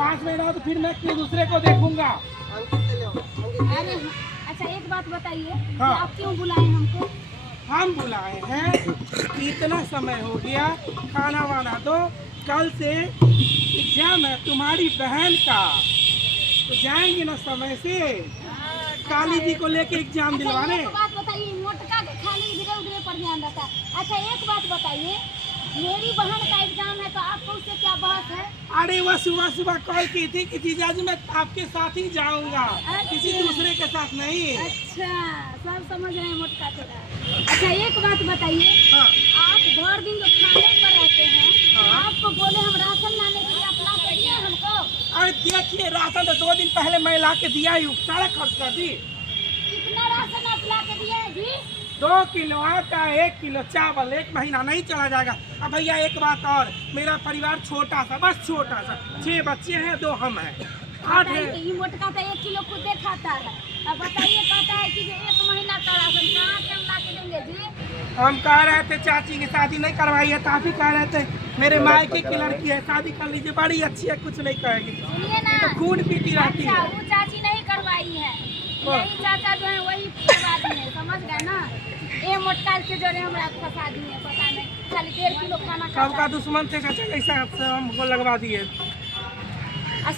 पास में रहो तो फिर मैं किसी दूसरे को देखूंगा। अरे अच्छा एक बात बताइए, हाँ। आप क्यों बुलाए हमको? हम बुलाए हैं, इतना समय हो गया, खाना वाना दो, कल से एग्जाम है तुम्हारी बहन का, तो जाएंगे ना समय से काली जी को लेके एग्जाम दिलवाने। एक बात बताइए, मोटका के खाली इधर उधर पर ध्यान रहता है। अच्छा एक बात बताइए, मेरी बहन का एग्जाम है तो आपको उससे क्या बात है? अरे वह सुबह सुबह कॉल की थी कि जीजाजी मैं आपके साथ ही जाऊंगा, किसी दूसरे के साथ नहीं। अच्छा सब समझ रहे हैं मोटका तेरा। अच्छा एक बात बताइए, हाँ। आप भर दिन जो खाने पर रहते हैं, हाँ। आपको बोले हम राशन लाने के लिए आप ला के दिए हमको? अरे देखिए राशन तो 2 दिन पहले मैं ला के दिया ही, सारा खर्च कर दी। कितना राशन आप ला के दिए हैं जी? 2 किलो आटा, 1 किलो चावल, 1 महीना नहीं चला जाएगा। अब भैया एक बात और, मेरा परिवार छोटा सा, बस छोटा सा, 6 बच्चे हैं, 2 हम हैं, 8 है। ये मोटका तो 1 किलो खुद खाता है। अब बताइए, कहता है कि 1 महीना का राशन कहाँ से हम ला के देंगे जी? हम कह रहे थे चाची की शादी नहीं करवाई है, तो आप ही कह रहे थे मेरे मायके की लड़की है, शादी कर लीजिए, बड़ी अच्छी है, कुछ नहीं कहेगी, सुनिए ना, तो खून पीती रहती अच्छा है। वो चाची नहीं करवाई है, यही चाचा जो है वही करवा दिए, समझ गए ना? ये मोटका के जोड़े हमरा फंसा दिए, पता नहीं खाली 1.5 किलो खाना खाता सबका है। दुश्मन थे चाचा, कैसा हमको लगवा दिए।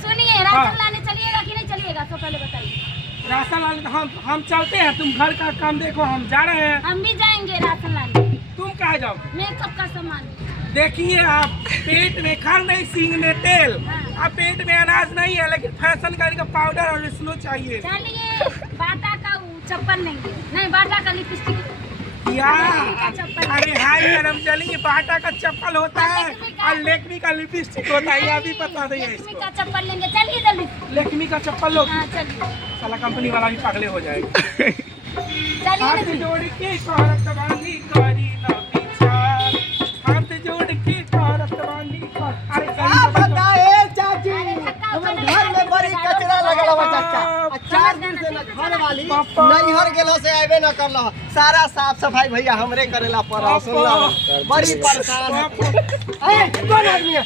सुनिए, राशन लाने चलिएगा कि नहीं चलिएगा, तो पहले बताइए। राशन लाने हम चलते हैं, तुम घर का काम देखो, हम जा रहे हैं। हम भी जाएंगे राशन लाने। तुम कहाँ जाओ? मेकअप का सामान। देखिए आप, पेट में खर नहीं, सींग में तेल, अब पेट में अनाज नहीं है, लेकिन फैशन का पाउडर और स्नो चाहिए। चलिए बाटा का वो चप्पल लेंगे, नहीं बाटा का लिपस्टिक या का चप्पल। अरे हाय मैडम, चलिए बाटा का चप्पल होता है और लेक्मी का लिपस्टिक होता है, ये अभी पता नहीं है लेक्मी इसको। का चप्पल लेंगे, चलिए जल्दी। लेक्मी का चप्पल लो, हाँ चलिए साला कंपनी वाला भी पागले हो जाएगा। चलिए हाथ ना। जोड़ के करत बानी करी ना विचार, हाथ जोड़ के करत बानी कर। अरे आप बताए चाची, अरे धक्का हमर उठाने घर में बड़ी कचरा लगल बा चाचा। आ 4 दिन से न घर वाली पापा। नैहर गेलो से आबे न करलो, सारा साफ सफाई भैया हमरे करेला पड़ा, सुनला बड़ी परेशान है। ए कौन आदमी है?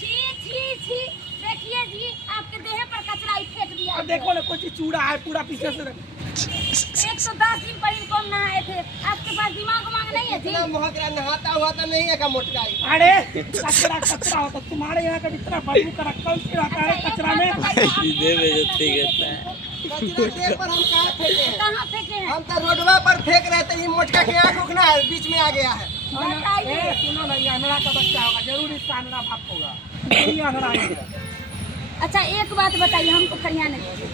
छी छी छी, देखिए जी आपके देह पर कचरा ही फेंक दिया। अब देखो ना, कुछ चूड़ा है पूरा पीछे से। 110 दिन पर इनको हम नहाए थे, आपके पास दिमाग उमाग नहीं है जी? इतना महकरा नहाता हुआ तो नहीं है का मोटका? अरे कचरा कचरा होता, तुम्हारे यहाँ का इतना बदबू का रखा रहता है कचरा में। सीधे बेइज्जती करता है। कचरा देह पर हम कहाँ फेंके हैं? कहाँ फेंके हैं? हम तो रोडवा पर फेंक रहे थे, ये मोटका के आँख उखना है, बीच में आ गया है। ए, सुनो ना, ये अनड़ा का बच्चा होगा, जरूर इसका अनड़ा बाप होगा, ये अनड़ा ही है। अच्छा एक बात बताइए, हमको खरियाने दीजिए।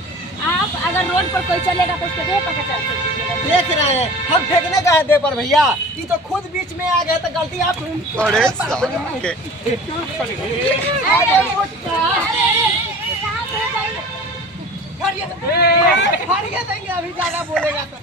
आप अगर रोड पर कोई चलेगा तो उसके देह पर कचरा फेंक दीजिएगा। देख रहे हैं हम फेंकने का है दे पर भैया, ये तो खुद बीच में आ गए तो गलती आप। अरे मोटका, अरे कहाँ पे जाइए? फरिया देंगे अभी, ज्यादा बोलेगा तो।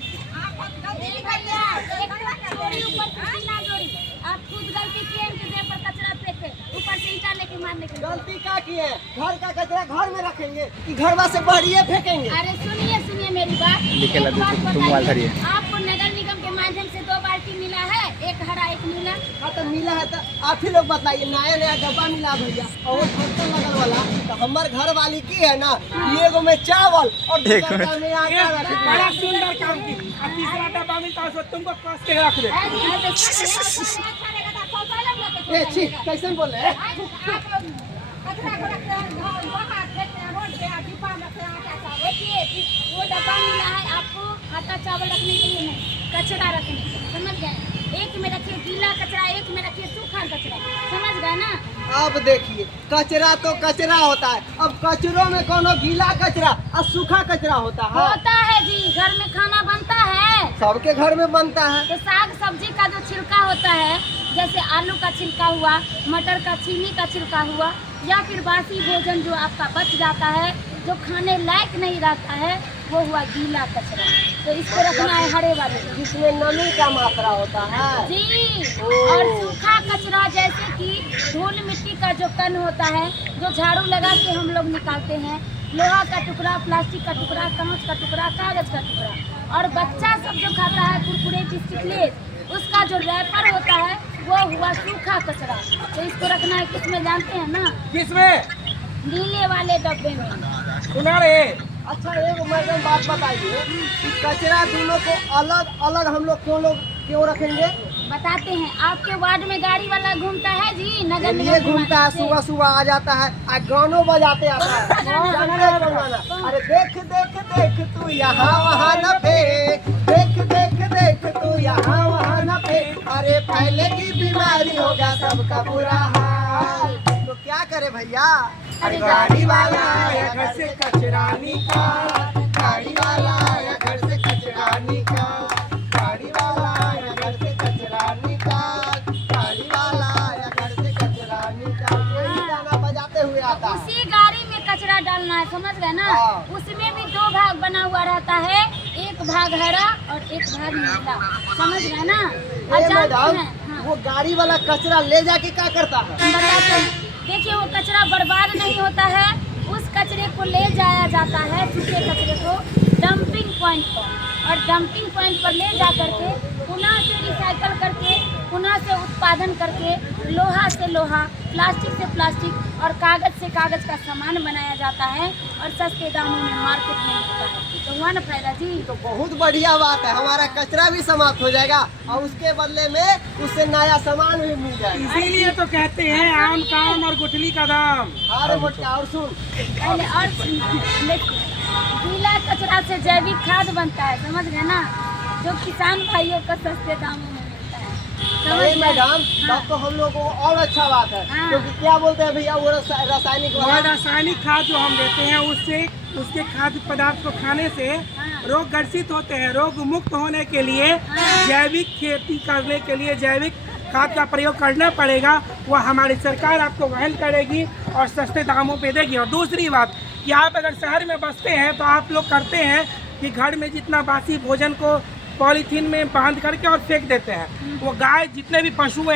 नहीं भैया, एक जोड़ी ऊपर से ना जोड़ी। आप खुद गलती किए कि देह पर कचरा फेंके, ऊपर से ईंटा लेके मारने के लिए। गलती क्या किए? घर का कचरा घर में रखेंगे कि घरवा से बढ़िए फेंकेंगे? अरे सुनिए मेरी बात। निकल एक बात तुम मोबाइल धरिए। बताइए, आपको नगर निगम के माध्यम से 2 बाल्टी मिला है, एक हरा एक नीला। हाँ तो मिला है तो आप ही लोग बताइए, नया नया डब्बा मिला भैया और वो खर्चा लगल वाला, तो हमार घर वाली की है ना, एगो में चावल और दूसरा में आटा रख बड़ा दिया। सुंदर काम की, अब तीसरा डब्बा मिलता है उसमें तुमको कस के रख दे। ए छी, कैसे बोले हैं? वो डब्बा मिला है आपको आटा चावल रखने के लिए नहीं, कचरा रखने के लिए, समझ गए? एक में रखिए गीला कचरा, एक में रखिए सूखा कचरा, समझ गए ना? अब देखिए, कचरा तो कचरा होता है, अब कचरों में कोनो गीला कचरा और सूखा कचरा होता है? होता है जी, घर में खाना बनता है सबके घर में बनता है। तो साग सब्जी का जो छिलका होता है, जैसे आलू का छिलका हुआ, मटर का छीनी का छिलका हुआ, या फिर बासी भोजन जो आपका बच जाता है, जो खाने लायक नहीं रहता है, वो हुआ गीला कचरा। तो इसको रखना है हरे वाले जिसमें नमी का मात्रा होता है जी। और सूखा कचरा जैसे कि धूल मिट्टी का जो कण होता है, जो झाड़ू लगा के हम लोग निकालते हैं, लोहा का टुकड़ा, प्लास्टिक का टुकड़ा, कांच का टुकड़ा, कागज का टुकड़ा, और बच्चा सब जो खाता है कुरकुरे बिस्किट, उसका जो रैपर होता है वो हुआ सूखा कचरा। तो इसको रखना है किसमें जानते हैं ना? किसमें? नीले वाले डब्बे में। सुना रे? अच्छा एक मैडम बात बताइए कि कचरा दोनों को अलग अलग हम लोग क्यों रखेंगे? बताते हैं, आपके वार्ड में गाड़ी वाला घूमता है जी, नगर ये निगम घूमता है, सुबह सुबह आ जाता है और गानों बजाते आता है। जानते हैं कौन गाना? अरे देख देख देख तू यहाँ वहाँ न फेंक, देख देख देख तू यहाँ वहाँ न फेंक, अरे पहले की बीमारी होगा सबका बुरा हाल। तो क्या करे भैया? अरे गाड़ी वाला आया घर से कचरा निकाल, गाड़ी वाला आया घर से कचरा निकाल, गाड़ी वाला आया घर से कचरा निकाल, गाड़ी वाला आया घर से कचरा निकाल। यही गाना बजाते हुए आता है। उसी गाड़ी में कचरा डालना है, समझ गए ना? हाँ। उसमें भी 2 भाग बना हुआ रहता है, एक भाग हरा और एक भाग नीला, समझ गए ना? और ए जानते मैडम, हैं, हाँ, वो गाड़ी वाला कचरा ले जाके क्या करता है? हम बताते हैं। देखिए, वो कचरा बर्बाद नहीं होता है, उस कचरे को ले जाया जाता है, सूखे कचरे को डंपिंग पॉइंट पर, और डंपिंग पॉइंट पर ले जा करके पुनः से रिसाइकल करके, पुनः से उत्पादन करके लोहा से लोहा, प्लास्टिक से प्लास्टिक और कागज से कागज का सामान बनाया जाता है और सस्ते दामों में मार्केट में मिलता है। तो हुआ ना फायदा जी? तो बहुत बढ़िया बात है, हमारा कचरा भी समाप्त हो जाएगा और उसके बदले में उससे नया सामान भी मिल जाएगा। इसीलिए तो कहते हैं आम काम और गुठली का दाम। अरे मोटका और सुन, पहले और देखिए, गीला कचरा से जैविक खाद बनता है, समझ गए ना? जो किसान भाइयों को सस्ते दामों में मिलता है, समझ अरे गए? मैडम, हाँ। तब तो हम लोग को और अच्छा बात है, हाँ। क्योंकि क्या बोलते हैं भैया वो रासायनिक वह वाला रासायनिक खाद जो हम देते हैं उससे उसके खाद्य पदार्थ को खाने से रोग ग्रसित होते हैं। रोग मुक्त होने के लिए जैविक खेती करने के लिए जैविक खाद का प्रयोग करना पड़ेगा। वह हमारी सरकार आपको वहन करेगी और सस्ते दामों पे देगी। और दूसरी बात कि आप अगर शहर में बसते हैं तो आप लोग करते हैं कि घर में जितना बासी भोजन को पॉलीथीन में बांध करके और फेंक देते हैं। वो गाय जितने भी पशु हैं